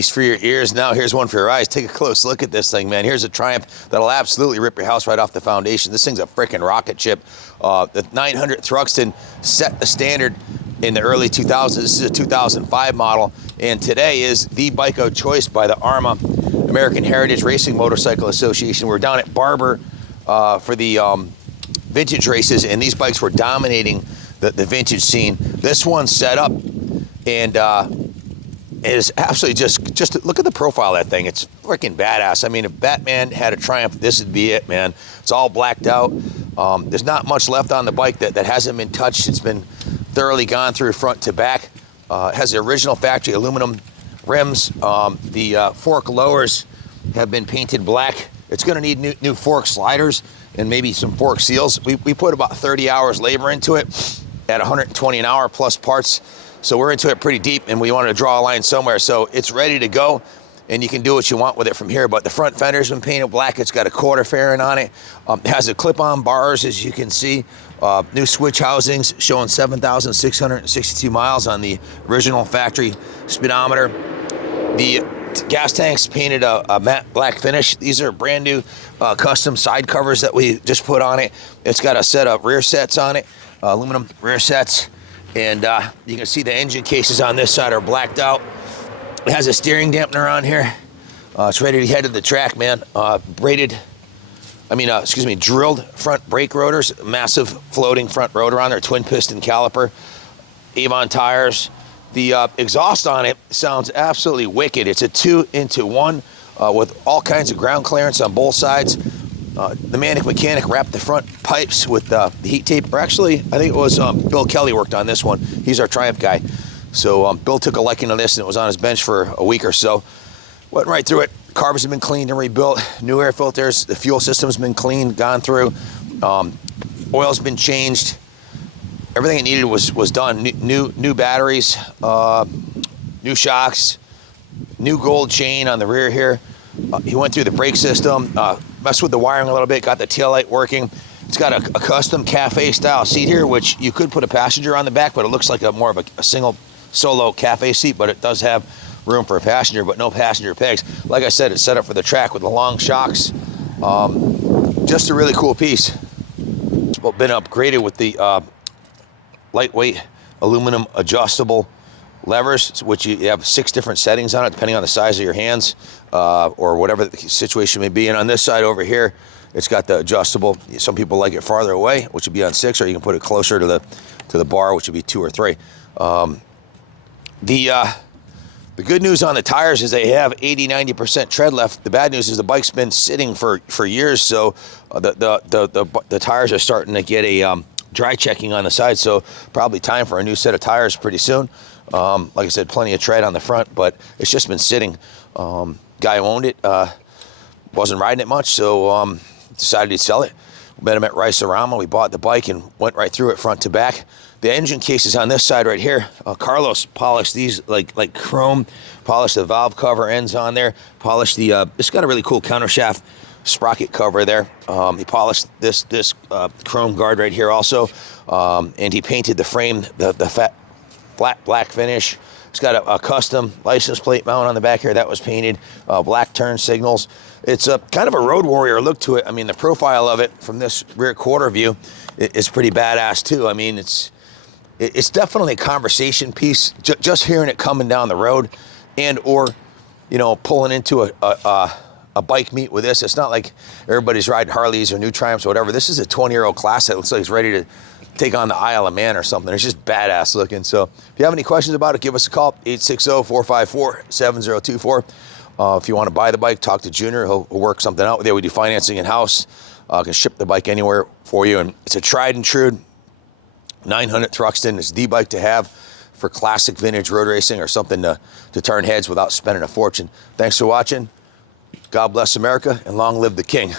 monkeys for your ears. Now here's one for your eyes. Take a close look at this thing, man. Here's a Triumph that'll absolutely rip your house right off the foundation. This thing's a freaking rocket ship. The 900 Thruxton set the standard in the early 2000s. This is a 2005 model, and today is the bike of choice by the ARMA, American Heritage Racing Motorcycle Association. We're down at Barber for the vintage races, and these bikes were dominating the vintage scene. This one's set up, and it is absolutely just look at the profile of that thing. It's freaking badass. I mean, if Batman had a Triumph, this would be it, man. It's all blacked out. There's not much left on the bike that hasn't been touched. It's been thoroughly gone through front to back. It has the original factory aluminum rims. The fork lowers have been painted black. It's going to need new fork sliders and maybe some fork seals. We put about 30 hours labor into it at 120 an hour plus parts. So we're into it pretty deep, and we wanted to draw a line somewhere. So it's ready to go, and you can do what you want with it from here. But the front fender's been painted black. It's got a quarter fairing on it. It has a clip-on bars, as you can see. New switch housings showing 7,662 miles on the original factory speedometer. The gas tank's painted a matte black finish. These are brand new custom side covers that we just put on it. It's got a set of rear sets on it, aluminum rear sets. And you can see the engine cases on this side are blacked out. It has a steering dampener on here. It's ready to head to the track, man. Drilled front brake rotors, massive floating front rotor on there, twin piston caliper, Avon tires. The exhaust on it sounds absolutely wicked. It's a 2-into-1 with all kinds of ground clearance on both sides. The mechanic wrapped the front pipes with the heat tape. Or actually, I think it was Bill Kelly worked on this one. He's our Triumph guy. So Bill took a liking to this, and it was on his bench for a week or so. Went right through it. Carbons have been cleaned and rebuilt. New air filters. The fuel system's been cleaned, gone through. Oil's been changed. Everything it needed was done. New batteries, new shocks, new gold chain on the rear here. He went through the brake system, messed with the wiring a little bit, got the taillight working. It's got a custom cafe style seat here, which you could put a passenger on the back, but it looks like more of a single solo cafe seat, but it does have room for a passenger, but no passenger pegs. Like I said, it's set up for the track with the long shocks. Just a really cool piece. It's been upgraded with the lightweight aluminum adjustable levers, which you have 6 different settings on it, depending on the size of your hands or whatever the situation may be. And on this side over here, it's got the adjustable. Some people like it farther away, which would be on 6, or you can put it closer to the bar, which would be 2 or 3. The good news on the tires is they have 80-90% tread left. The bad news is the bike's been sitting for years, so the tires are starting to get a dry checking on the side, so probably time for a new set of tires pretty soon. Like I said, plenty of tread on the front, but it's just been sitting. Guy who owned it wasn't riding it much, so decided to sell it. We met him at Rice-A-Rama. We bought the bike and went right through it front to back. The engine cases on this side right here, Carlos polished these like chrome, polished the valve cover ends on there, polished the, it's got a really cool countershaft sprocket cover there. He polished this chrome guard right here also, and he painted the frame, the fat black finish. It's got a custom license plate mount on the back here that was painted, black turn signals. It's a kind of a road warrior look to it. I mean, the profile of it from this rear quarter view is pretty badass too. I mean, it's definitely a conversation piece. Just hearing it coming down the road, or pulling into a bike meet with this. It's not like everybody's riding Harleys or new Triumphs or whatever. This is a 20-year-old class that looks like it's ready to take on the Isle of Man or something. It's just badass looking. So if you have any questions about it, give us a call, 860-454-7024. If you want to buy the bike, talk to Junior. He'll work something out with you. We do financing in-house. Can ship the bike anywhere for you. And it's a tried and true 900 Thruxton. It's the bike to have for classic vintage road racing or something to turn heads without spending a fortune. Thanks for watching. God bless America, and long live the king.